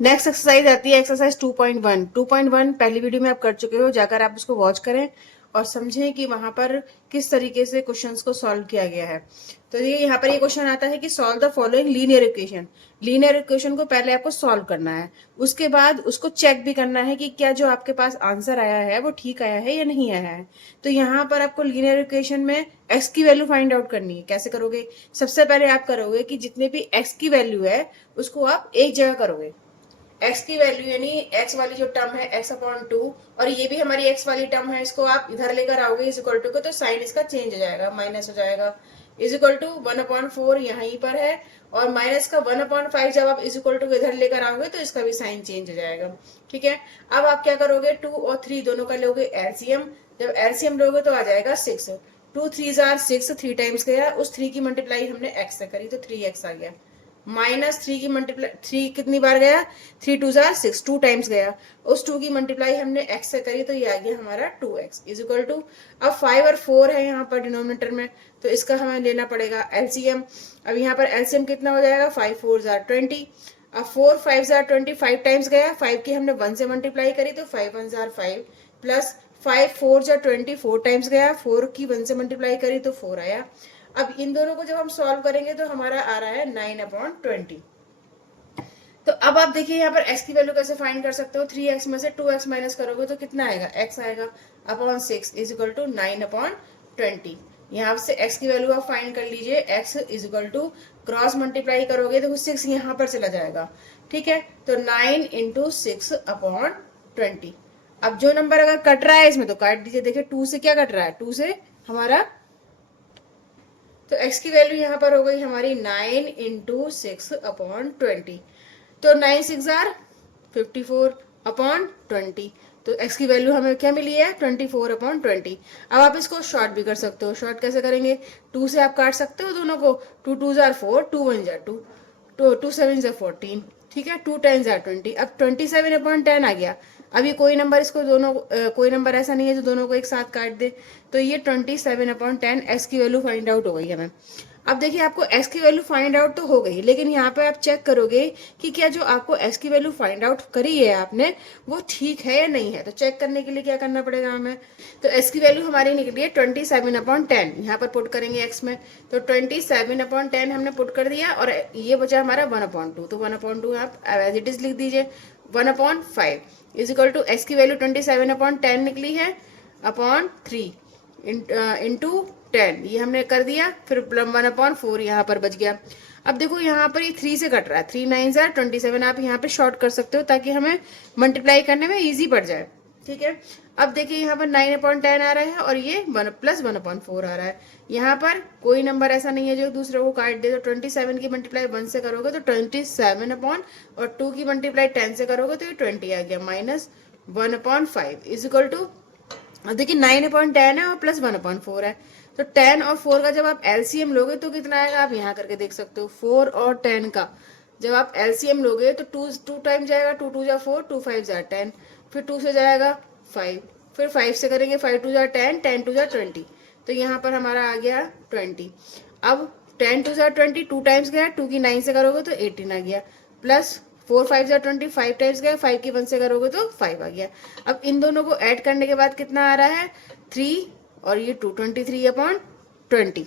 Next exercise आती है exercise 2.1। 2.1 पहली वीडियो में आप कर चुके हो, जाकर आप उसको वॉच करें और समझें कि वहां पर किस तरीके से क्वेश्चंस को सॉल्व किया गया है। तो ये यहाँ पर ये क्वेश्चन आता है कि solve the following linear equation. Linear equation को पहले आपको सॉल्व करना है, उसके बाद उसको चेक भी करना है कि क्या जो आपके पास आंसर आया है वो ठीक आया है या नहीं आया है। तो यहाँ पर आपको लीनियर इक्वेशन में एक्स की वैल्यू फाइंड आउट करनी है। कैसे करोगे? सबसे पहले आप करोगे कि जितने भी एक्स की वैल्यू है उसको आप एक जगह करोगे। एक्स की वैल्यू यानी एक्स वाली जो टर्म है एक्स अपॉन टू, और ये भी हमारी एक्स वाली टर्म है, इसको आप इधर लेकर आओगे इज इक्वल टू को, तो साइन इसका चेंज हो जाएगा, माइनस हो जाएगा। इज इक्वल टू 1/4 यहीं पर है, और माइनस का 1/5 जब आप इज इक्वल टू इधर लेकर आओगे तो इसका भी साइन चेंज हो जाएगा। ठीक है, अब आप क्या करोगे, 2 और 3 दोनों का लोगे एलसीएम। जब एलसीएम लोगे तो आ जाएगा 6। 2 3 जार 6, 3 टाइम्स गया, उस 3 की मल्टीप्लाई हमने एक्स से करी तो 3x आ गया। माइनस 3 की मल्टीप्लाई 3 कितनी बार गया, 3 2 जार 6, 2 टाइम्स गया, उस 2 की मल्टीप्लाई हमने x से करी तो ये आ गया हमारा 2x इज इक्वल टू। अब 5 और 4 है यहाँ पर डिनोमिनेटर में, तो इसका हमें लेना पड़ेगा एलसीएम। अब यहाँ पर एलसीएम कितना हो जाएगा, 5 4 जार 20। अब 4 5 जार 20, 5 टाइम्स गया, 5 की हमने 1 से मल्टीप्लाई करी तो 5 1 जार 5, प्लस 5 4 जार 20, 4 टाइम्स गया, 4 की 1 से मल्टीप्लाई करी तो 4 आया। अब इन दोनों को जब हम सॉल्व करेंगे तो हमारा आ रहा है 9/20। तो अब आप देखिए यहाँ पर x की वैल्यू कैसे फाइंड कर सकते हो। 3x में से 2x माइनस करोगे तो कितना आएगा, x आएगा, अपॉन 6 इज इक्वल टू 9/20। यहाँ से x की वैल्यू आप फाइंड कर लीजिए, x is equal to cross multiply करोगे तो 6 यहाँ पर चला जाएगा। ठीक है, तो 9 इंटू 6/20। अब जो नंबर अगर कट रहा है इसमें तो काट दीजिए। देखिए 2 से क्या कट रहा है, 2 से हमारा, तो x की वैल्यू यहाँ पर हो गई हमारी 9 इंटू 6/20। तो 9 6 जार 54/20। तो x की वैल्यू हमें क्या मिली है, 24/20। अब आप इसको शॉर्ट भी कर सकते हो। शॉर्ट कैसे करेंगे, 2 से आप काट सकते हो दोनों को, 2 2 जार 4, 2 1 जार 2, 2 7 जार 14। ठीक है, 2 10 जार 20। अब 27/10 आ गया। अभी कोई नंबर इसको दोनों कोई नंबर ऐसा नहीं है जो दोनों को एक साथ काट दे, तो ये 27/10 एक्स की वैल्यू फाइंड आउट हो गई हमें। अब देखिए आपको एक्स की वैल्यू फाइंड आउट तो हो गई, लेकिन यहाँ पे आप चेक करोगे कि क्या जो आपको एक्स की वैल्यू फाइंड आउट करी है आपने वो ठीक है या नहीं है। तो चेक करने के लिए क्या करना पड़ेगा हमें, तो एक्स की वैल्यू हमारी निकली है 27/10, यहाँ पर पुट करेंगे एक्स में, तो 27/10 हमने पुट कर दिया, और ये बचा हमारा 1/2, तो 1/2 आप एज इट इज लिख दीजिए। 1/5 इज इक्वल टू एक्स की वैल्यू 27/10 निकली है, अपॉन 3 इंटू 10, ये हमने कर दिया, फिर 1/4 यहाँ पर बच गया। अब देखो यहाँ पर ये 3 से कट रहा है, 3 9 जार 27, आप यहाँ पे शॉर्ट कर सकते हो ताकि हमें मल्टीप्लाई करने में इजी पड़ जाए। ठीक है, अब देखिए यहाँ पर 9/10 आ रहा है और ये 1 प्लस 1/4 आ रहा है। यहाँ पर कोई नंबर ऐसा नहीं है जो दूसरे को काट दे, तो 27 की मल्टीप्लाई 1 से करोगे तो 27 और 2 की मल्टीप्लाई 10 से करोगे तो ये 20 आ गया, माइनस 1/5 इज इक्वल टू, अब देखिए 9/10 है और प्लस 1/4 है, तो 10 और 4 का जब आप एलसीएम लोगे तो कितना आएगा, आप यहाँ करके देख सकते हो। 4 और 10 का जब आप एलसीएम लोगे तो 2 टाइम जाएगा, 2 2 जा 4, 2 5 जा 10, फिर 2 से जाएगा 5, फिर 5 से करेंगे, 5 2 जा 10, 10 2 जा 20, तो यहाँ पर हमारा आ गया 20। अब 10 2 जा 20, 2 टाइम्स गया, 2 की 9 से करोगे तो 18 आ गया, प्लस 4 5 जा 20, 5 टाइम्स गया, 5 की 1 से करोगे तो 5 आ गया। अब इन दोनों को ऐड करने के बाद कितना आ रहा है, 3, और ये 223/20।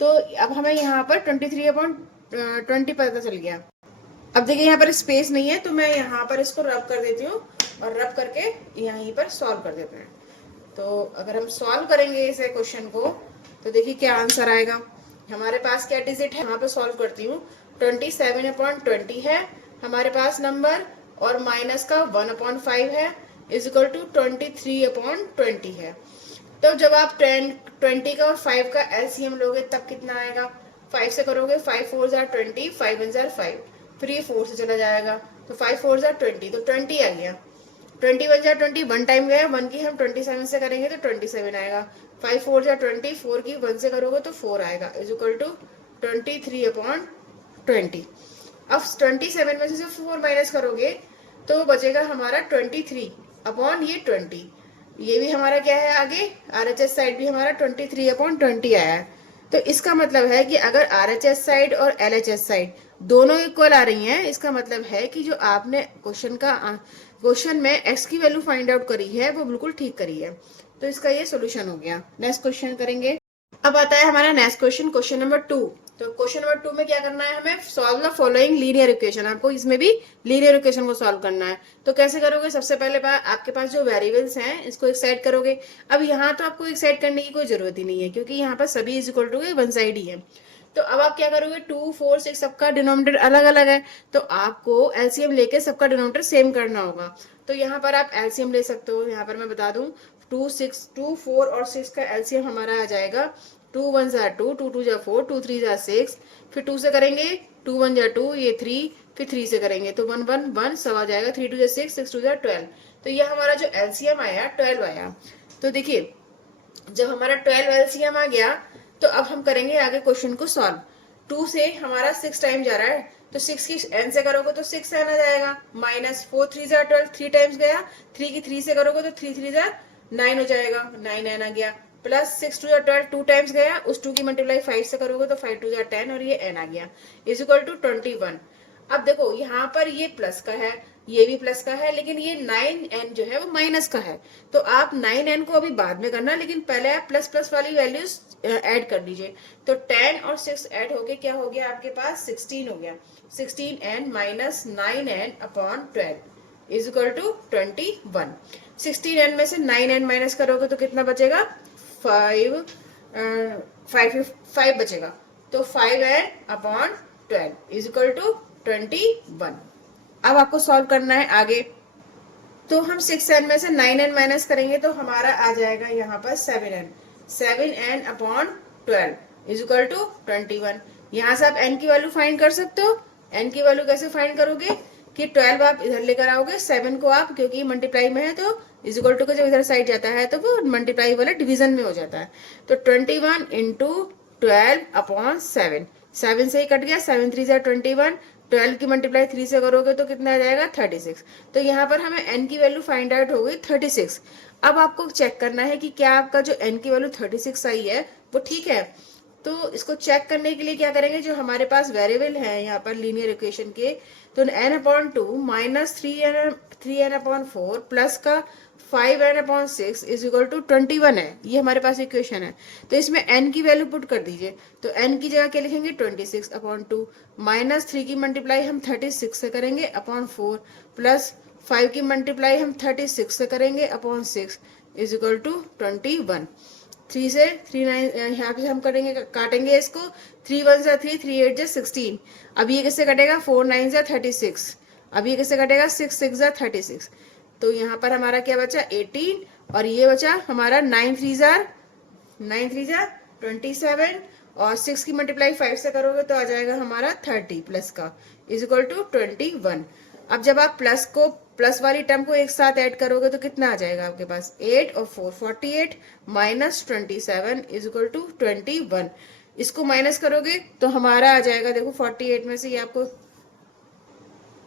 तो अब हमें यहाँ पर 23/20 पता चल गया। अब देखिए यहाँ पर स्पेस नहीं है तो मैं यहाँ पर इसको रब कर देती हूँ, और रब करके यहीं पर सॉल्व कर देते हैं। तो अगर हम सॉल्व करेंगे इसे क्वेश्चन को तो देखिए क्या आंसर आएगा। हमारे पास क्या डिजिट है, यहाँ पे सॉल्व करती हूँ, 27/20 है हमारे पास नंबर, और माइनस का 1/5 है, इज इक्वल टू 23/20 है। तो जब आप 20 का और 5 का एलसीएम लोगे तब कितना आएगा, 5 से करोगे, 5 4 जार 20, 5 1 जार 5, फिर ये 4 से चला जाएगा, तो 5 4 जार 20, तो 20 आ गया। 20 1 जार 20, 1 टाइम गया, 1 की हम 27 से करेंगे तो 27 आएगा। 5 4 जार 20, 4 की 1 से करोगे तो 4 आएगा, इज इक्वल टू 23/20। अब 27 में से 4 माइनस करोगे तो बचेगा हमारा 23/20। ये भी हमारा क्या है आगे, आरएचएस साइड भी हमारा 23/20 आया है। तो इसका मतलब है कि अगर आरएचएस साइड और एलएचएस साइड दोनों इक्वल आ रही हैं, इसका मतलब है कि जो आपने क्वेश्चन में एक्स की वैल्यू फाइंड आउट करी है वो बिल्कुल ठीक करी है। तो इसका ये सोल्यूशन हो गया। नेक्स्ट क्वेश्चन करेंगे। अब आता है हमारा नेक्स्ट क्वेश्चन, क्वेश्चन नंबर 2। तो क्वेश्चन नंबर 2 में क्या करना है हमें, solve the following linear equation. आपको इसमें भी लीनियर इक्वेशन को सॉल्व करना है। तो कैसे करोगे, सबसे पहले आपके पास जो वेरिएबल्स हैं इसको एक साइड करोगे। अब यहाँ तो आपको एक साइड करने की कोई जरूरत ही नहीं है, क्योंकि यहाँ पर सभी is equal to one side ही है। तो अब आप क्या करोगे, 2 4 6 सबका डिनोमिनेटर अलग अलग है, तो आपको एलसीएम लेके सबका डिनोमिनेटर सेम करना होगा। तो यहाँ पर आप एलसीएम ले सकते हो। यहाँ पर मैं बता दूं, 2 4 और 6 का एलसीएम हमारा आ जाएगा 2 1 जार 2, 2 2 जार 4, 2 3 जार 6, फिर 2 से करेंगे 2 1 जार 2, ये 3, फिर 3 से करेंगे तो 1 1 1 सब आ जाएगा, 3 2 जार 6, 6 2 जार 12। तो ये हमारा जो एलसीएम आया 12 आया। तो देखिए जब हमारा 12 एलसीएम आ गया तो अब हम करेंगे आगे क्वेश्चन को सॉल्व। 2 से हमारा 6 टाइम जा रहा है, तो 6 की n से करोगे तो 6 n आ जाएगा, माइनस 4 3 जार 12, 3 टाइम्स गया, 3 की 3 से करोगे तो 3 3 जार 9 हो जाएगा, 9 n आ गया, प्लस 6 2 जार 12, 2 टाइम्स गया, उस 2 की मल्टीप्लाई 5 से करोगे तो 5 2 जार 10 और ये n आ गया, इज इक्वल टू 21। अब देखो यहाँ पर ये प्लस का है, ये भी प्लस का है, लेकिन ये 9n जो है वो माइनस का है। तो आप 9n को अभी बाद में करना, लेकिन पहले आप प्लस प्लस वाली वैल्यूज ऐड कर लीजिए। तो 10 और 6 ऐड हो गए, क्या हो गया आपके पास 16 हो गया, 16n minus 9n upon 12 is equal to 21। 16n में से 9n माइनस करोगे तो कितना बचेगा, 5 5 बचेगा, तो 5n upon 12 is equal to 21। अब आपको सॉल्व करना है आगे। तो हम 6n में से 9n माइनस करेंगे तो हमारा आ जाएगा यहाँ पर 7n, 7n upon 12 is equal to 21। यहाँ से आप n की वैल्यू फाइंड कर सकते हो। n की वैल्यू कैसे फाइंड करोगे कि 12 आप इधर लेकर आओगे, 7 को आप क्योंकि मल्टीप्लाई में है तो इज इक्वल टू का जब इधर साइड जाता है तो वो मल्टीप्लाई वाला डिवीजन में हो जाता है। तो 21 इंटू 12 अपॉन 7, 7 से ही कट गया, 7 3 जा 21, 12 की मल्टीप्लाई 3 से करोगे तो कितना आ जाएगा 36। तो यहाँ पर हमें n की वैल्यू फाइंड आउट हो गई 36। अब आपको चेक करना है कि क्या आपका जो n की वैल्यू 36 आई है वो ठीक है। तो इसको चेक करने के लिए क्या करेंगे, जो हमारे पास वेरिएबल है यहाँ पर लीनियर इक्वेशन के, तो n upon 2 minus 3n upon 4 plus का 5n upon 6 is equal to 21 है, ये हमारे पास इक्वेशन है। तो इसमें n की वैल्यू पुट कर दीजिए। तो n की जगह क्या लिखेंगे 26 अपॉन 2, माइनस 3 की मल्टीप्लाई हम 36 से करेंगे अपॉन 4, प्लस 5 की मल्टीप्लाई हम 36 से करेंगे अपॉन 6 इज इक्वल टू 21। 3 से 3 9 यहाँ पे हम करेंगे काटेंगे इसको, 3 1 जा 3, 3 8 जा 16। अब ये किससे कटेगा 4 9 जा 36, अब ये किससे कटेगा 6 6 जा 36। तो यहाँ पर हमारा क्या बचा 18 और ये बचा हमारा 9 3 जा 27 और 6 की मल्टीप्लाई 5 से करोगे तो आ जाएगा हमारा 30 प्लस का इज इक्वल टू 21। अब जब आप प्लस को प्लस वाली टर्म को एक साथ ऐड करोगे तो कितना आ जाएगा आपके पास 8 और 4 48 माइनस 27 इज इक्वल टू 21। इसको माइनस करोगे तो हमारा आ जाएगा, देखो 48 में से ये आपको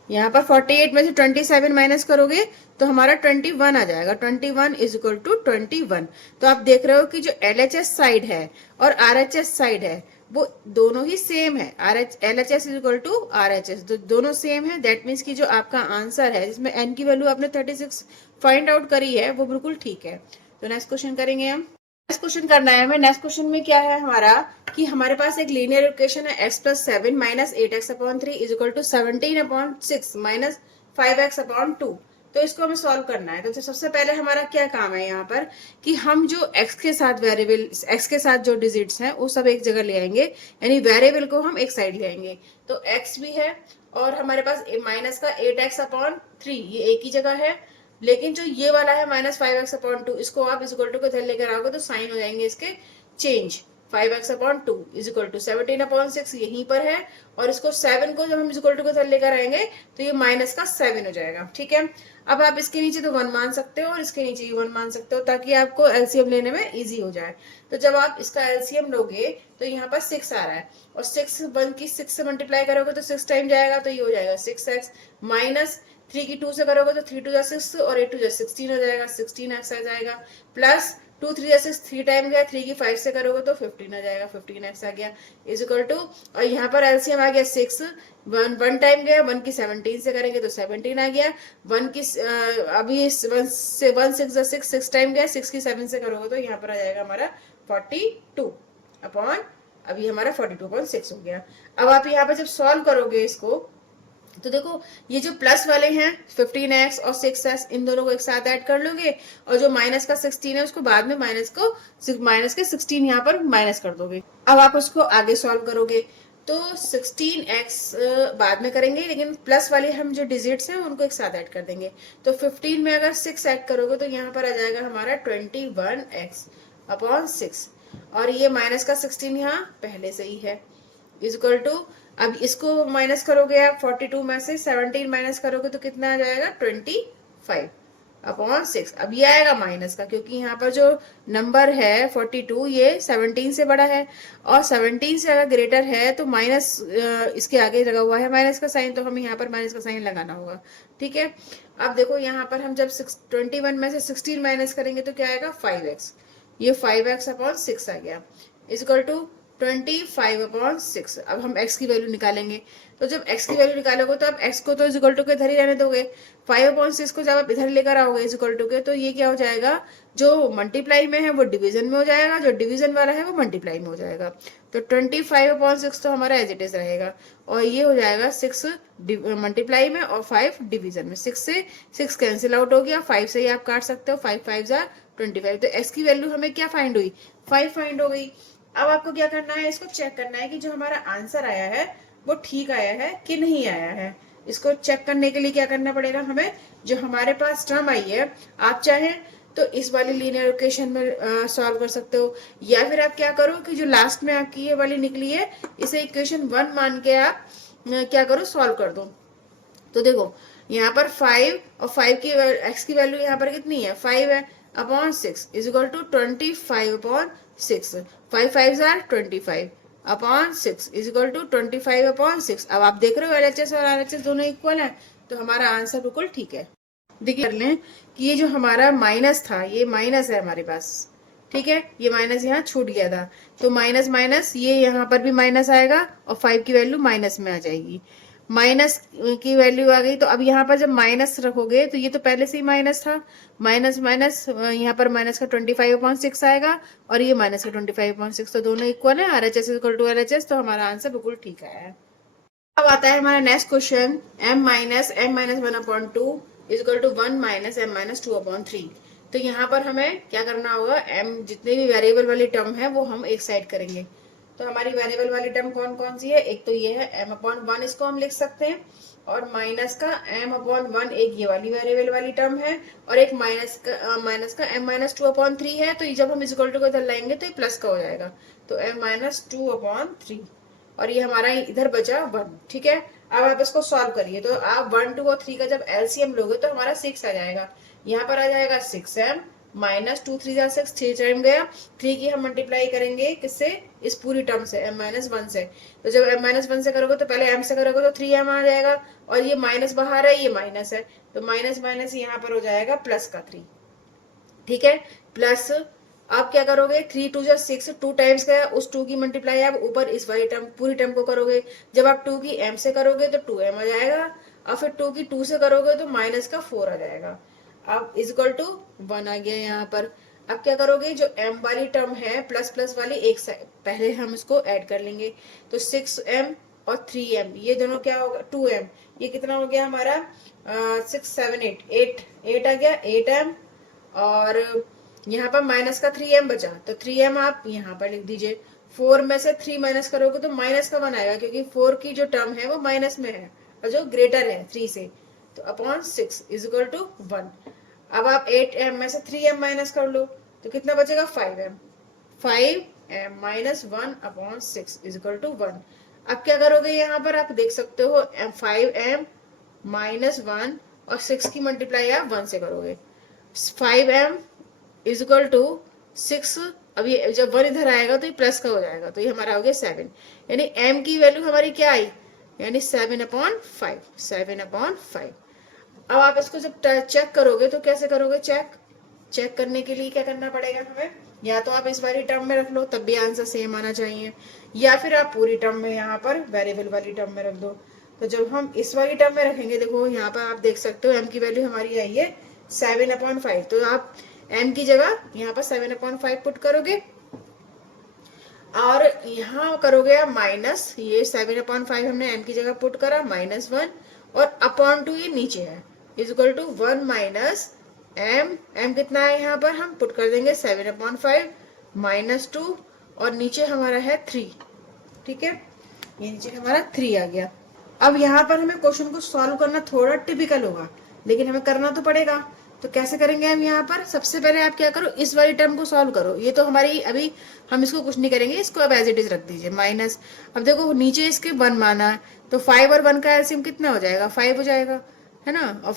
यहाँ पर 48 में से 27 माइनस करोगे तो हमारा 21 आ जाएगा, 21 इज इक्वल टू 21। तो आप देख रहे हो कि जो LHS साइड है और RHS साइड है वो दोनों ही सेम है। LHS is equal to RHS, तो दोनों सेम है। दैट मीन्स कि जो आपका आंसर है जिसमें n की वैल्यू आपने 36 फाइंड आउट करी है वो बिल्कुल ठीक है। तो नेक्स्ट क्वेश्चन करेंगे हम। नेक्स्ट क्वेश्चन करना है हमें। नेक्स्ट क्वेश्चन में क्या है हमारा कि हमारे पास एक लीनियर इक्वेशन है x plus 7 minus 8x upon 3 is equal to 17 upon 6 minus 5x upon 2। तो इसको हमें सॉल्व करना है। तो सबसे पहले हमारा क्या काम है यहाँ पर कि हम जो x के साथ वेरिएबल x के साथ जो डिजिट्स हैं वो सब एक जगह ले आएंगे, यानी वेरिएबल को हम एक साइड ले आएंगे। तो x भी है और हमारे पास माइनस का 8x अपॉन 3 ये एक ही जगह है, लेकिन जो ये वाला है माइनस 5x अपॉन 2 इसको आप इज इक्वल टू को इधर लेकर आओगे तो साइन हो जाएंगे इसके change. 5x upon 2 is equal to 17 upon 6 यहीं पर है, और इसको 7 को जब हम इज इक्वल टू को इधर लेकर आएंगे तो ये माइनस का 7 हो जाएगा। ठीक है, अब आप इसके नीचे तो 1 मान सकते हो और इसके नीचे भी 1 मान सकते हो ताकि आपको एलसीएम लेने में इजी हो जाए। तो जब आप इसका एलसीएम लोगे तो यहाँ पर 6 आ रहा है और 6 1 की 6 से मल्टीप्लाई करोगे तो 6 टाइम जाएगा, तो ये हो जाएगा 6x माइनस 3 की 2 से करोगे तो 3 2 जा 6 और 8 2 जा 16 हो जाएगा, 16x आ जाएगा, प्लस टू थ्री या सिक्स, थ्री टाइम गया, थ्री की फाइव से करोगे तो 15 आ जाएगा, 15x आ गया इज इक्वल टू, और यहाँ पर एलसीएम आ गया 6, वन वन टाइम गया, वन की 17 से करेंगे तो 17 आ गया, वन की अभी वन से one six six, six time गया, सिक्स की 7 से करोगे तो यहाँ पर आ जाएगा हमारा 42 अपॉन, अभी हमारा 42.6 हो गया। अब आप यहाँ पर जब सॉल्व करोगे इसको तो देखो ये जो प्लस वाले हैं 15x और 6s, इन दोनों को एक साथ ऐड कर लोगे, और जो माइनस का 16 है उसको बाद में माइनस के 16 यहाँ पर माइनस कर दोगे। अब आप उसको आगे सॉल्व करोगे तो 16x बाद में करेंगे, लेकिन प्लस वाले हम जो डिजिट्स हैं उनको एक साथ ऐड कर देंगे। तो 15 में अगर 6 ऐड करोगे तो यहाँ पर आ जाएगा हमारा 21x अपॉन 6, और ये माइनस का 16 यहाँ पहले से ही है इज इक्वल टू, अब इसको माइनस करोगे आप 42 में से 17 माइनस करोगे तो कितना आ जाएगा 25 अपॉन 6। अब ये आएगा माइनस का, क्योंकि यहाँ पर जो नंबर है 42 ये 17 से बड़ा है, और 17 से अगर ग्रेटर है तो माइनस इसके आगे लगा हुआ है माइनस का साइन, तो हमें यहाँ पर माइनस का साइन लगाना होगा। ठीक है, अब देखो यहाँ पर हम जब 21 में से 16 माइनस करेंगे तो क्या आएगा 5x, ये 5x अपॉन 6 आ गया इज इक्वल टू 25 अपॉन 6। अब हम x की वैल्यू निकालेंगे, तो जब x की वैल्यू निकालोगे तो आप x को तो इज इक्वल टू के इधर ही रहने दोगे, 5 अपॉन 6 को जब आप इधर लेकर आओगे इज इक्वल टू के, तो ये क्या हो जाएगा, जो मल्टीप्लाई में है वो डिवीजन में हो जाएगा, जो डिवीजन वाला है वो मल्टीप्लाई में हो जाएगा। तो 25 अपॉन 6 तो हमारा एज इट इज रहेगा, और ये हो जाएगा 6 मल्टीप्लाई में और 5 डिवीजन में। 6 से 6 कैंसिल आउट हो गया, 5 से ही आप काट सकते हो, 5 5 जा 25। तो x की वैल्यू हमें क्या फाइंड हुई 5 फाइंड हो गई। अब आपको क्या करना है, इसको चेक करना है कि जो हमारा आंसर आया है वो ठीक आया है कि नहीं आया है। इसको चेक करने के लिए क्या करना पड़ेगा हमें, जो हमारे पास टर्म आई है आप चाहें तो इस वाली लीनियर इक्वेशन में सॉल्व कर सकते हो, या फिर आप क्या करो कि जो लास्ट में आपकी ये वाली निकली है इसे इक्वेशन 1 मान के आप क्या करो सॉल्व कर दो। तो देखो यहाँ पर 5 और 5 की x की वैल्यू यहाँ पर कितनी है 5 है upon 6 is equal to 25 upon 6, 5 5 are 25 upon 6 is equal to 25 upon 6। अब आप देख रहे हो LHS और RHS दोनों इक्वल है, तो हमारा आंसर बिल्कुल ठीक है। देखिए कर लें कि ये जो हमारा माइनस था ये माइनस है हमारे पास, ठीक है, ये माइनस यहाँ छूट गया था, तो माइनस माइनस ये यहाँ पर भी माइनस आएगा और 5 की वैल्यू माइनस में आ जाएगी, माइनस की वैल्यू आ गई। तो अब यहाँ पर जब माइनस रखोगे तो ये तो पहले से ही माइनस था, माइनस माइनस यहाँ पर माइनस का 25/6 आएगा और ये माइनस का 25/6, तो दोनों इक्वल है, RHS इक्वल टू LHS, तो हमारा आंसर बिल्कुल ठीक आया है। अब आता है हमारा next question, m-1/2 is equal to 1 - m-2/3। तो यहाँ पर हमें क्या करना होगा, m जितने भी वेरिएबल वाली टर्म है वो हम एक साइड करेंगे। तो हमारी वेरिएबल वाली टर्म कौन कौन सी है, एक तो ये है m/1, इसको हम लिख सकते हैं, और माइनस का m/1 एक ये वाली वेरिएबल वाली टर्म है, और एक माइनस का m-2/3 है। तो जब हम इक्वल टू को इधर लाएंगे तो ये प्लस का हो जाएगा, तो m-2/3, और ये हमारा इधर बचा 1। ठीक है, अब आप इसको सॉल्व करिए, तो आप 1 2 और 3 का जब एलसीएम लोगे तो हमारा 6 आ जाएगा, यहाँ पर आ जाएगा 6m -2 3 जा 6, 6 टाइम गया, 3 की हम मल्टीप्लाई करेंगे किससे, इस पूरी टर्म से m-1 से। तो जब m-1 से करोगे तो पहले m से करोगे तो 3m आ जाएगा, और ये माइनस बाहर है ये माइनस है, तो माइनस माइनस यहाँ पर हो जाएगा प्लस का 3। ठीक है, प्लस आप क्या करोगे, 3 2 जा 6, 2 टाइम्स का उस 2 की मल्टीप्लाई आप ऊपर इस वाली टर्म पूरी टर्म को करोगे, जब आप 2 की m से करोगे तो 2m आ जाएगा, और फिर 2 की 2 से करोगे तो माइनस का 4 आ जाएगा। अब इज इक्वल टू 1 आ गया यहाँ पर। अब क्या करोगे, जो m वाली टर्म है प्लस प्लस वाली एक साइड पहले हम इसको ऐड कर लेंगे, तो 6m और 3m ये दोनों क्या होगा 2m, ये कितना हो गया हमारा 6 7 8 आ गया 8m, और यहाँ पर माइनस का 3m बचा, तो 3m आप यहाँ पर लिख दीजिए। 4 में से 3 माइनस करोगे तो माइनस का 1 आएगा, क्योंकि 4 की जो टर्म है वो माइनस में है और जो ग्रेटर है 3 से, तो अपॉन 6 इज इक्वल टू 1। अब आप 8m में से 3m माइनस कर लो तो कितना बचेगा 5m, 5m - 1 upon 6 is equal to 1। अब क्या करोगे, यहाँ पर आप देख सकते हो 5m - 1 और 6 की मल्टीप्लाई आप 1 से करोगे, 5m इज इक्वल टू 6, अभी जब 1 इधर आएगा तो ये प्लस का हो जाएगा, तो ये हमारा हो गया 7, यानी m की वैल्यू हमारी क्या आई, यानी 7/5, 7/5। अब आप इसको जब चेक करोगे तो कैसे करोगे चेक, चेक करने के लिए क्या करना पड़ेगा हमें, या तो आप इस वाली टर्म में रख लो तब भी आंसर सेम आना चाहिए, या फिर आप पूरी टर्म में यहाँ पर वेरिएबल वाली टर्म में रख दो। तो जब हम इस वाली टर्म में रखेंगे, देखो यहाँ पर आप देख सकते हो एम की वैल्यू हमारी आई है 7/5, तो आप एम की जगह यहाँ पर 7/5 पुट करोगे और यहाँ करोगे आप माइनस, ये 7/5 हमने एम की जगह पुट करा, -1 और अपॉन 2 ये नीचे है, equal to 1 minus m, m कितना है यहाँ पर हम पुट कर देंगे 7/5 -2 और नीचे हमारा है 3, ठीक है, ये नीचे हमारा 3 आ गया। अब यहाँ पर हमें क्वेश्चन को सॉल्व करना थोड़ा टिपिकल होगा, लेकिन हमें करना तो पड़ेगा। तो कैसे करेंगे हम, यहाँ पर सबसे पहले आप क्या करो, इस वाली टर्म को सॉल्व करो। ये तो हमारी अभी हम इसको कुछ नहीं करेंगे, इसको अब एज इट इज रख दीजिए माइनस। अब देखो नीचे इसके 1 माना है, तो 5 और 1 का एलसीएम कितना हो जाएगा, 5 हो जाएगा, है ना। और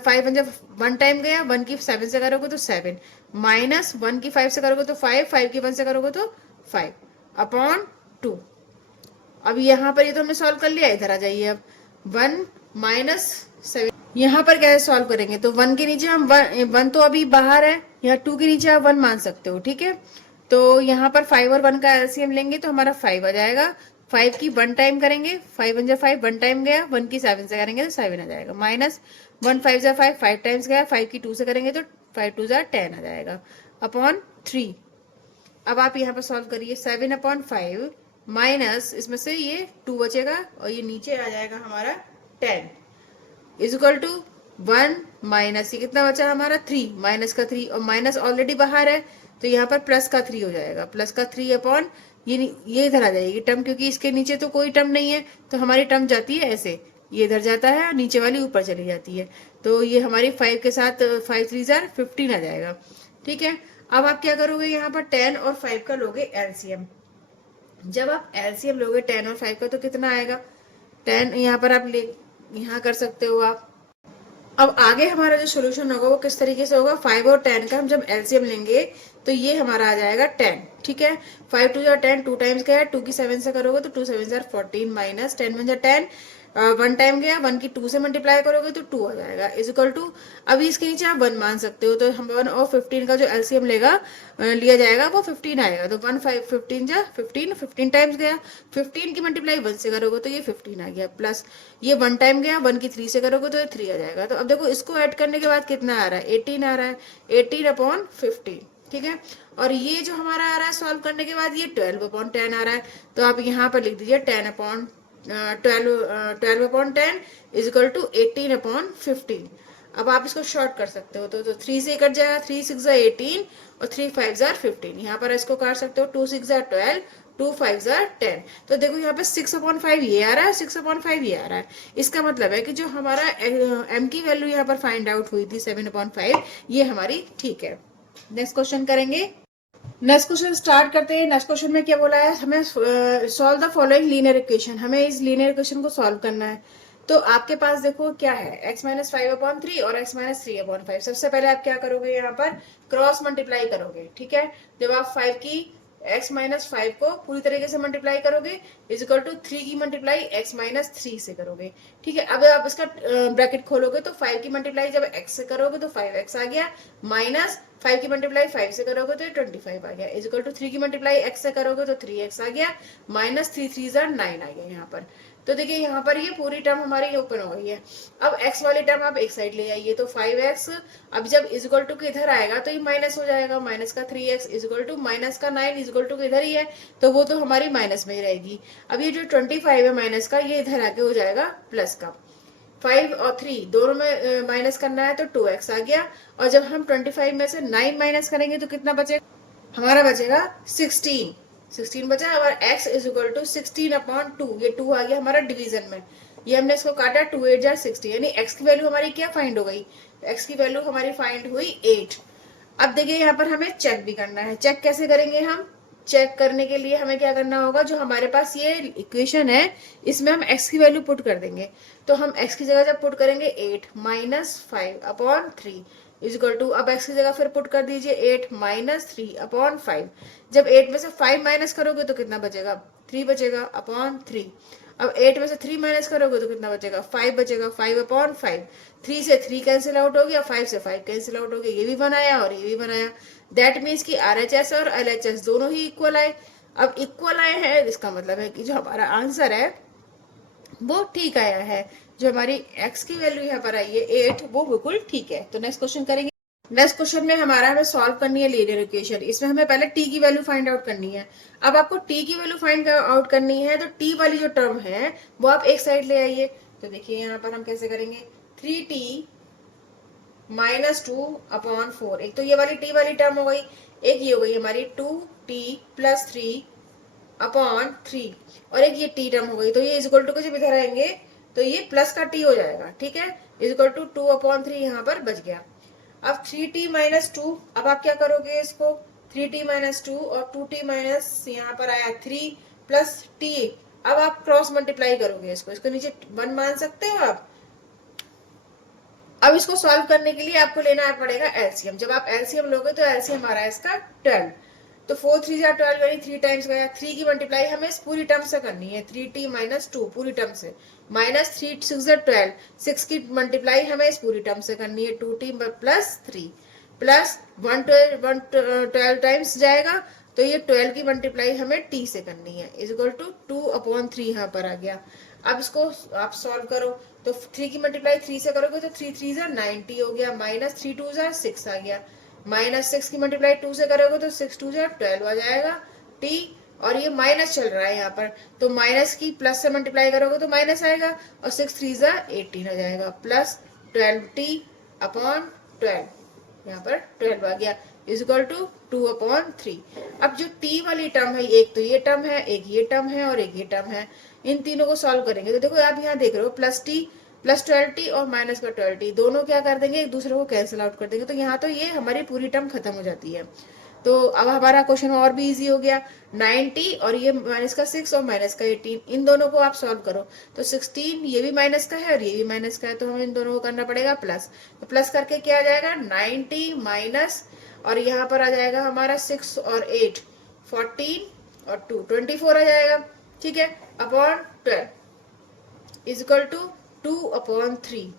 5 जब 1 टाइम गया, 1 की 7 से करोगे तो 7, माइनस 1 की 5 से करोगे तो 5, 5 की 1 से करोगे तो 5 अपॉन 2। अब यहाँ पर ये तो हमने सॉल्व कर लिया, इधर आ जाइए अब 1 माइनस 7, यहाँ पर कैसे सॉल्व करेंगे, तो 1 के नीचे हम 1 तो अभी बाहर है, यहाँ 2 के नीचे आप 1 मान सकते हो, ठीक है। तो यहाँ पर 5 और 1 का एलसीएम लेंगे तो हमारा 5 आ जाएगा, 5 की 1 टाइम करेंगे, 5 1 जा 5, 1 टाइम गया, 1 की 7 से करेंगे तो 7 आ जाएगा, माइनस 1 5 जा 5, 5 टाइम्स गया, 5 की 2 से करेंगे तो 5 2 जा 10 आ जाएगा, अपॉन 3। अब आप यहाँ पर सॉल्व करिए, 7/5 माइनस इसमें से ये 2 बचेगा और ये नीचे आ जाएगा हमारा 10 इक्वल टू 1 माइनस ये कितना बचा हमारा 3, माइनस का 3 और माइनस ऑलरेडी बाहर है तो यहाँ पर प्लस का 3 हो जाएगा, प्लस का 3 अपॉन ये इधर आ जाएगी टर्म, क्योंकि इसके नीचे तो कोई टर्म नहीं है तो हमारी टर्म जाती है ऐसे, ये इधर जाता है और नीचे वाली ऊपर चली जाती है, तो ये हमारी 5 के साथ 5 3 जार 15 आ जाएगा, ठीक है। अब आप क्या करोगे, यहाँ पर 10 और 5 का लोगे एलसीएम। जब आप एलसीएम लोगे 10 और 5 का तो कितना आएगा, 10 यहाँ पर आप यहाँ कर सकते हो आप। अब आगे हमारा जो सोल्यूशन होगा वो किस तरीके से होगा, 5 और 10 का हम जब एलसीएम लेंगे तो ये हमारा आ जाएगा 10, ठीक है। 5 2 10, 2 टाइम्स गया, 2 की 7 से करोगे तो 2 7 14 माइनस 10 1 10, 1 टाइम गया, 1 की 2 से मल्टीप्लाई करोगे तो 2 आ जाएगा, इज इक्वल टू, अभी इसके नीचे आप 1 मान सकते हो, तो हम 1 और 15 का जो एलसीएम लिया जाएगा वो 15 आएगा, तो 1 5 15 जा 15, 15 टाइम्स गया, 15 की मल्टीप्लाई 1 से करोगे तो ये 15 आ गया, प्लस ये 1 टाइम गया, 1 की 3 से करोगे तो ये 3 आ जाएगा। तो अब देखो इसको ऐड करने के बाद कितना आ रहा है, 18 आ रहा है, 18/15, ठीक है। और ये जो हमारा आ रहा है सॉल्व करने के बाद ये 12/10 आ रहा है, तो आप यहाँ पर लिख दीजिए 12/10 इज इक्वल टू 18/15। अब आप इसको शॉर्ट कर सकते हो, तो 3 से कट जाएगा, 3 6 जा 18 और 3 5 जा 15, यहाँ पर इसको काट सकते हो, 2 6 जा 12, 2 5 जा 10। तो देखो यहाँ पे 6/5 ये आ रहा है, 6/5 ये आ रहा है, इसका मतलब है कि जो हमारा एम की वैल्यू यहाँ पर फाइंड आउट हुई थी 7/5, ये हमारी ठीक है। नेक्स्ट क्वेश्चन करेंगे, नेक्स्ट क्वेश्चन स्टार्ट करते हैं। नेक्स्ट क्वेश्चन में क्या बोला है, हमें solve the following linear equation, हमें इस लीनियर इक्वेशन को सॉल्व करना है। तो आपके पास देखो क्या है, x - 5/3 और x - 3/5। सबसे पहले आप क्या करोगे, यहाँ पर क्रॉस मल्टीप्लाई करोगे, ठीक है। जब आप 5 की x - 5 को पूरी तरीके से मल्टीप्लाई करोगे इज इक्वल टू 3 की मल्टीप्लाई x - 3 से करोगे, ठीक है। अब आप इसका ब्रैकेट खोलोगे तो 5 की मल्टीप्लाई जब x से करोगे तो 5x आ गया, माइनस 5 की मल्टीप्लाई 5 से करोगे तो 25 आ गया, इज इक्वल टू 3 की मल्टीप्लाई x से करोगे तो 3x आ गया, माइनस 3 3 जार 9 आ गया यहाँ पर। तो देखिए यहाँ पर ये पूरी टर्म हमारी ओपन हो गई है। अब x वाली टर्म आप एक साइड ले आइए, तो 5x अब जब इज इक्वल टू इधर आएगा तो ये माइनस हो जाएगा, माइनस का 3x is equal to minus का 9 इज इक्वल टू इधर ही है, तो वो तो हमारी माइनस में ही रहेगी। अब ये जो 25 है माइनस का, ये इधर आके हो जाएगा प्लस का, 5 और 3 दोनों में माइनस करना है तो 2x आ गया, और जब हम 25 में से 9 माइनस करेंगे तो कितना बचेगा, हमारा बचेगा 16 बचा। और x इज इक्वल टू 16/2, ये 2 आ गया हमारा डिवीजन में, ये हमने इसको काटा 2 8 जार 60, यानी x की वैल्यू हमारी क्या फाइंड हो गई, x की वैल्यू हमारी फाइंड हुई 8। अब देखिए यहाँ पर हमें चेक भी करना है, चेक कैसे करेंगे हम, चेक करने के लिए हमें क्या करना होगा, जो हमारे पास ये इक्वेशन है इसमें हम x की वैल्यू पुट कर देंगे, तो हम x की जगह जब पुट करेंगे 8 - 5/3 इज इक्वल टू, अब x की जगह फिर पुट कर दीजिए 8 - 3/5, जब 8 में से 5 माइनस करोगे तो कितना बचेगा, 3 बचेगा, अपॉन 3। अब 8 में से 3 माइनस करोगे तो कितना बचेगा, 5 बचेगा, 5/5। 3 से 3 कैंसिल आउट हो गया, 5 से 5 कैंसिल आउट हो गया, ये भी बनाया और ये भी बनाया। दैट मीन्स कि RHS और LHS दोनों ही इक्वल आए। अब इक्वल आए हैं इसका मतलब है कि जो हमारा आंसर है वो ठीक आया है। जो हमारी x की वैल्यू यहाँ पर आई है 8, वो बिल्कुल ठीक है। तो नेक्स्ट क्वेश्चन करेंगे। नेक्स्ट क्वेश्चन में हमें सॉल्व करनी है लीनियर इक्वेशन। इसमें हमें पहले t की वैल्यू फाइंड आउट करनी है। अब आपको t की वैल्यू फाइंड आउट करनी है तो t वाली जो टर्म है वो आप एक साइड ले आइए। तो देखिए यहाँ पर हम कैसे करेंगे, 3t -2/4। एक तो ये वाली t वाली टर्म हो गई, एक ये हो गई हमारी 2t + 3/3, और एक ये t टर्म हो गई। तो ये इक्वल टू को जब इधर आएंगे तो ये प्लस का t हो जाएगा, ठीक है, इक्वल टू 2/3 यहाँ पर बच गया। अब 3t - 2, अब आप क्या करोगे इसको, 3t - 2 और 2t माइनस यहाँ पर आया 3 + t। अब आप क्रॉस मल्टीप्लाई करोगे इसको नीचे 1 मान सकते हो आप। अब इसको सॉल्व करने के लिए आपको लेना पड़ेगा एलसीएम। जब आप एलसीएम लोगे तो एलसीएम आ रहा है इसका 12। तो 4 3 जा 12 यानी 3 टाइम्स गया। 3 की मल्टीप्लाई हमें इस पूरी टर्म से करनी है, 3t - 2 पूरी टर्म से, माइनस 3 6 जा 12, 6 की मल्टीप्लाई हमें इस पूरी टर्म से करनी है, 2t + 3 प्लस 1 12 टाइम्स जाएगा। तो ये 12 की मल्टीप्लाई हमें t से करनी है, इक्वल टू 2/3 यहाँ पर आ गया। अब इसको आप सॉल्व करो तो 3 की मल्टीप्लाई 3 से करोगे तो 3 3 जा 90 हो गया, माइनस 3 2 जा 6 आ गया, माइनस 6 की मल्टीप्लाई 2 से करोगे तो 6 2 जा 12 आ जाएगा t। और ये माइनस चल रहा है यहाँ पर, तो माइनस की प्लस से मल्टीप्लाई करोगे तो माइनस आएगा, और 6 3 जा 18 आ जाएगा, प्लस 12t/12, यहाँ पर 12 आ गया, इक्वल टू 2/3। अब जो t वाली टर्म है, एक तो ये टर्म है, एक ये टर्म है और एक ये टर्म है, इन तीनों को सॉल्व करेंगे तो देखो आप यहाँ देख रहे हो +t + 12t और माइनस का 12t दोनों क्या कर देंगे, एक दूसरे को कैंसिल आउट कर देंगे। तो यहाँ तो ये हमारी पूरी टर्म खत्म हो जाती है। तो अब हमारा क्वेश्चन और भी इजी हो गया। 90 और ये माइनस का 6 और माइनस का 18, इन दोनों को आप सॉल्व करो तो 16 ये भी माइनस का है और ये भी माइनस का है, तो हमें इन दोनों को करना पड़ेगा प्लस। तो प्लस करके क्या आ जाएगा, 90 माइनस, और यहाँ पर आ जाएगा हमारा 6 और 8 14 और 2 24 आ जाएगा, ठीक है, अपॉन 12 इक्वल टू 2/3।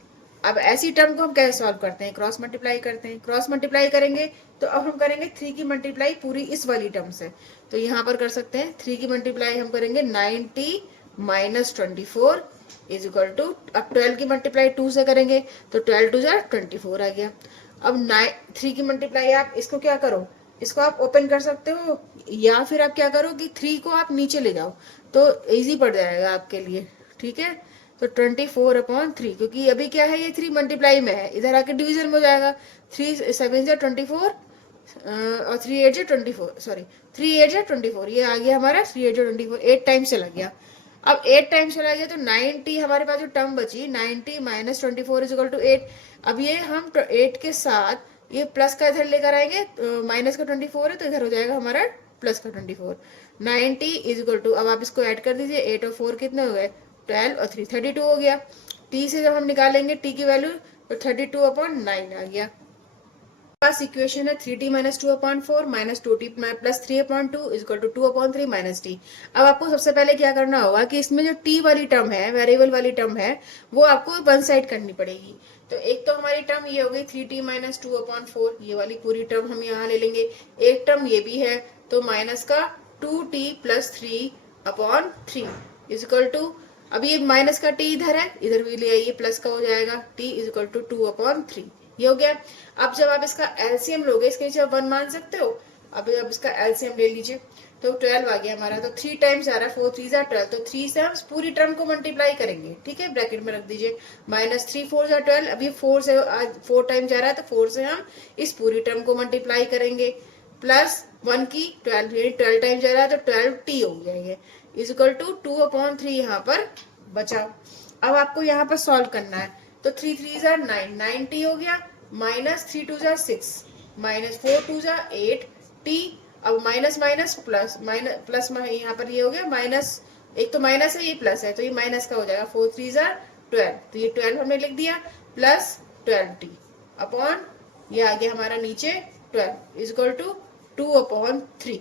अब ऐसी टर्म को हम कैसे सॉल्व करते हैं, क्रॉस मल्टीप्लाई करते हैं। क्रॉस मल्टीप्लाई करेंगे तो अब हम करेंगे 3 की मल्टीप्लाई पूरी इस वाली टर्म से, तो यहाँ पर कर सकते हैं 3 की मल्टीप्लाई हम करेंगे 90 - 24 इज इक्वल टू, अब 12 की मल्टीप्लाई 2 से करेंगे तो 12 2 जा 24 आ गया। अब 3 की मल्टीप्लाई आप इसको क्या करो, इसको आप ओपन कर सकते हो, या फिर आप क्या करो कि 3 को आप नीचे ले जाओ तो इजी पड़ जाएगा आपके लिए, ठीक है। तो 24/3, क्योंकि अभी क्या है ये 3 मल्टीप्लाई में है, इधर आके डिवीजन में हो जाएगा, 3 7 जा 24 और 3 8 जा 24, सॉरी 3 8 जा 24, ये आ गया हमारा 3 8 जा 24, 8 टाइम्स चला गया। अब 8 टाइम्स चला गया तो 90 हमारे पास जो टर्म बची 90 - 24 इज इक्वल टू 8। अब ये हम 8 के साथ ये प्लस का इधर लेकर आएंगे, माइनस का 24 है तो इधर हो जाएगा हमारा प्लस का 24, 90 इज इक्वल टू, अब आप इसको ऐड कर दीजिए, 8 और 4 कितने हो गए, 12 और 3 32 हो गया। t से जब हम निकालेंगे t की वैल्यू तो 32/9 आ गया। पास इक्वेशन है 3t - 2/4 - 2t + 3/2 is equal to 2/3 - t। अब आपको सबसे पहले क्या करना होगा कि इसमें जो t वाली टर्म है, वेरिएबल वाली टर्म है, वो आपको वन साइड करनी पड़ेगी। तो एक तो हमारी टर्म ये हो गई 3t - 2/4, ये वाली पूरी टर्म हम यहाँ ले लेंगे। एक टर्म ये भी है तो माइनस का 2t + 3/3 इज इक्वल टू, अब ये माइनस का t इधर है, इधर भी ले आइए, प्लस का हो जाएगा, t इज इक्वल टू 2/3, ये हो गया। अब जब आप इसका एलसीएम लोगे, इसके नीचे आप 1 मान सकते हो, अब इसका एलसीएम ले लीजिए तो 12 आ गया हमारा, तो 3 टाइम्स आ रहा है, 4 3 जा 12, तो 3 से हम पूरी टर्म को मल्टीप्लाई करेंगे, ठीक है, ब्रैकेट में रख दीजिए, -3 4 जा 12, अभी 4 से 4 टाइम्स जा रहा है तो 4 से हम इस पूरी टर्म को मल्टीप्लाई करेंगे, प्लस 1 की 12, यानी 12 टाइम्स जा रहा है तो 12t हो गया, ये इज इक्वल टू 2/3 यहाँ पर बचा। अब आपको यहाँ पर सॉल्व करना है, तो 3 3 जा 9, 9t हो गया, -3 2 जा 6, -4 2 जा 8 t। अब माइनस माइनस प्लस, प्लस यहाँ पर ये हो गया माइनस, एक तो माइनस है ये प्लस है तो ये माइनस का हो जाएगा, 4 3 जा 12, तो ये 12 हमने लिख दिया, प्लस 12t अपॉन, ये आ गया हमारा नीचे 12 इज इक्वल टू 2/3।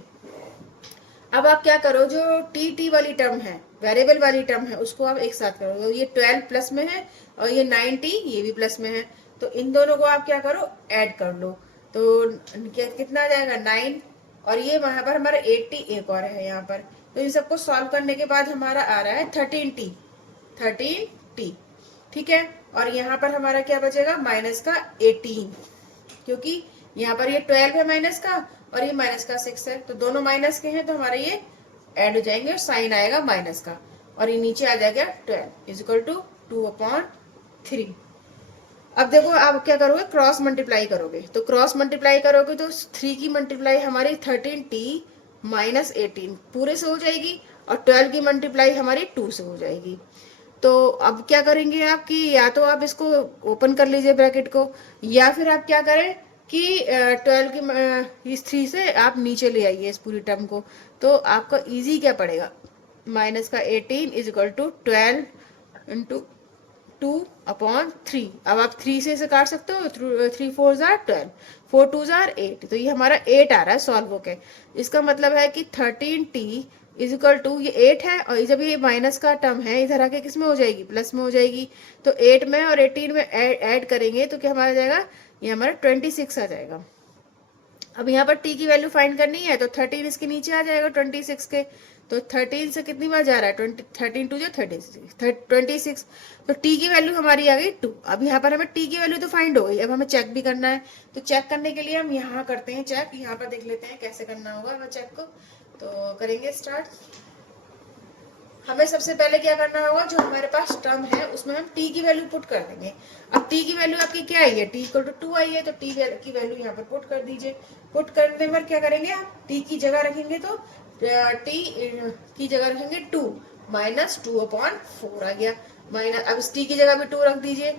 अब आप क्या करो, जो टी वाली टर्म है वेरिएबल वाली टर्म है उसको आप एक साथ करोगे। तो ये 12 प्लस में है और ये 90 ये भी प्लस में है, तो इन दोनों को आप क्या करो, ऐड कर लो। तो कितना आ जाएगा 9, और ये वहां पर हमारा 80 एक और है यहाँ पर। तो इन सबको सॉल्व करने के बाद हमारा आ रहा है 13t, 13t, ठीक है। और यहाँ पर हमारा क्या बचेगा, माइनस का 18, क्योंकि यहाँ पर ये 12 है माइनस का और ये माइनस का 6 है, तो दोनों माइनस के हैं, तो हमारा ये ऐड हो जाएंगे और साइन आएगा माइनस का, और ये नीचे आ जाएगा 12 इज इक्वल टू 2/3। अब देखो आप क्या करोगे, क्रॉस मल्टीप्लाई करोगे, तो क्रॉस मल्टीप्लाई करोगे तो 3 की मल्टीप्लाई हमारी 13t माइनस 18 पूरे से हो जाएगी, और 12 की मल्टीप्लाई हमारी 2 से हो जाएगी। तो अब क्या करेंगे आप कि या तो आप इसको ओपन कर लीजिए ब्रैकेट को, या फिर आप क्या करें कि 12 की इस 3 से आप नीचे ले आइए इस पूरी टर्म को। तो आपका इजी क्या पड़ेगा, माइनस का 18 इज इक्वल टू 12 इंटू 2/3। अब आप 3 से इसे काट सकते हो, 3 4 जार 12, 4 2 जार 8, तो ये हमारा 8 आ रहा है सॉल्व होके। इसका मतलब है कि 13t इज इक्वल टू, ये 8 है और जब ये माइनस का टर्म है इधर आके किस में हो जाएगी, प्लस में हो जाएगी। तो 8 में और 18 में ऐड करेंगे तो क्या हमारा जाएगा, ये हमारा 26 आ जाएगा। अब यहाँ पर t की वैल्यू फाइंड करनी है, तो 13 इसके नीचे आ जाएगा 26 के, तो 13 से कितनी बार जा रहा है, 13 2 जो 26, तो t की वैल्यू हमारी आ गई 2। अब यहाँ पर हमें t की वैल्यू तो फाइंड हो गई, अब हमें चेक भी करना है। तो चेक करने के लिए हम यहाँ करते हैं चेक, यहाँ पर देख लेते हैं कैसे करना होगा हमें चेक को। तो करेंगे स्टार्ट। हमें सबसे पहले क्या करना होगा, जो हमारे पास टर्म है उसमें हम t की वैल्यू पुट कर देंगे। अब t की वैल्यू आपकी क्या आई है, t इक्वल टू 2 आई है, तो t की वैल्यू यहाँ पर पुट कर दीजिए। पुट करने पर क्या करेंगे, आप t की जगह रखेंगे तो t की जगह रखेंगे 2 माइनस 2/4 आ गया, माइनस, अब इस t की जगह भी 2 रख दीजिए,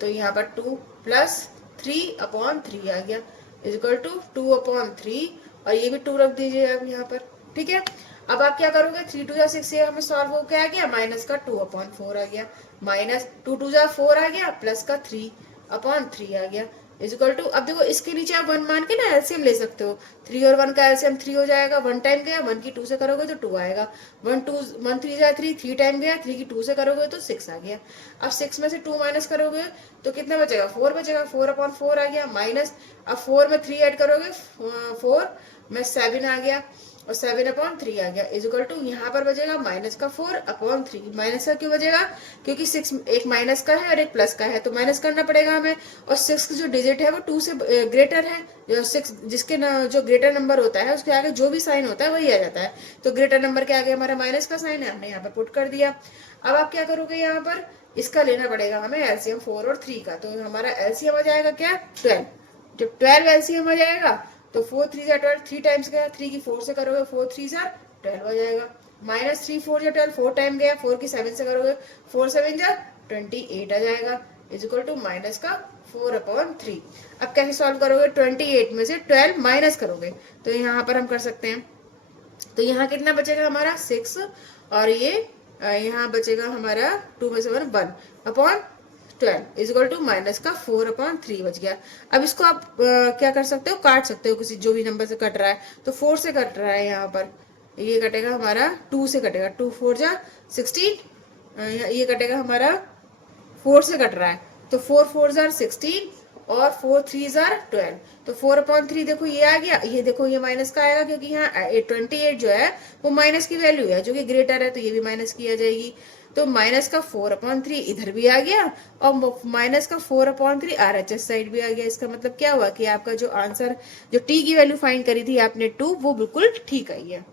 तो यहाँ पर 2 प्लस 3/3 आ गया इज इक्वल टू 2/3, और ये भी 2 रख दीजिए अब यहाँ पर, ठीक है। अब आप क्या करोगे, 3 2 6 ये हमें सॉल्व हो क्या आ गया, माइनस का 2/4 आ गया, माइनस 2 2 4 आ गया, प्लस का 3/3 आ गया इज इक्वल टू, अब देखो इसके नीचे आप 1 मान के ना एलसीएम ले सकते हो, 3 और 1 का एलसीएम 3 हो जाएगा, 1 टाइम गया, 1 की 2 से करोगे तो 2 आएगा, 1 3 जा 3, 3 टाइम गया, 3 की 2 से करोगे तो 6 आ गया। अब 6 में से 2 माइनस करोगे तो कितना बचेगा, 4 बचेगा, 4/4 आ गया, माइनस, अब 4 में 3 ऐड करोगे, 4 में 7 आ गया, और 7/3 आ गया इज इक्वल टू, यहाँ पर बचेगा माइनस का 4/3। माइनस का क्यों बचेगा, क्योंकि 6 एक माइनस का है और एक प्लस का है, तो माइनस करना पड़ेगा हमें, और 6 जो डिजिट है वो 2 से ग्रेटर है, जो 6 जिसके जो ग्रेटर नंबर होता है उसके आगे जो भी साइन होता है वही आ जाता है, तो ग्रेटर नंबर के आगे हमारा माइनस का साइन है, हमने यहाँ पर पुट कर दिया। अब आप क्या करोगे, यहाँ पर इसका लेना पड़ेगा हमें एलसीएम 4 और 3 का, तो हमारा एलसीएम आ जाएगा क्या, 12। जब 12 एलसीएम आ जाएगा तो 4 3 जा 12, 3 टाइम्स गया, 3 की 4 से करोगे 4 3 जा 12 हो जाएगा, माइनस 3 4 जा 12, 4 टाइम गया, 4 की 7 से करोगे 4 7 जा 28 आ जाएगा इज इक्वल टू माइनस का 4/3। अब कैसे सॉल्व करोगे, 28 में से 12 माइनस करोगे, तो यहाँ पर हम कर सकते हैं, तो यहाँ कितना बचेगा हमारा 6, और ये यहाँ बचेगा हमारा 2 में से 1/12 इज इक्वल टू माइनस का 4/3 बच गया। अब इसको आप क्या कर सकते हो, काट सकते हो किसी जो भी नंबर से कट रहा है, तो 4 से कट रहा है, यहाँ पर ये कटेगा हमारा 2 से कटेगा, 2 4 जा 16, ये कटेगा हमारा 4 से कट रहा है, तो 4 4 जार 16 और 4 3 जार 12, तो 4/3 देखो ये आ गया, ये देखो ये माइनस का आएगा, क्योंकि यहाँ 28 जो है वो माइनस की वैल्यू है जो कि ग्रेटर है, तो ये भी माइनस की आ जाएगी, तो माइनस का 4/3 इधर भी आ गया, और माइनस का 4/3 RHS साइड भी आ गया। इसका मतलब क्या हुआ कि आपका जो आंसर, जो t की वैल्यू फाइंड करी थी आपने 2, वो बिल्कुल ठीक आई है।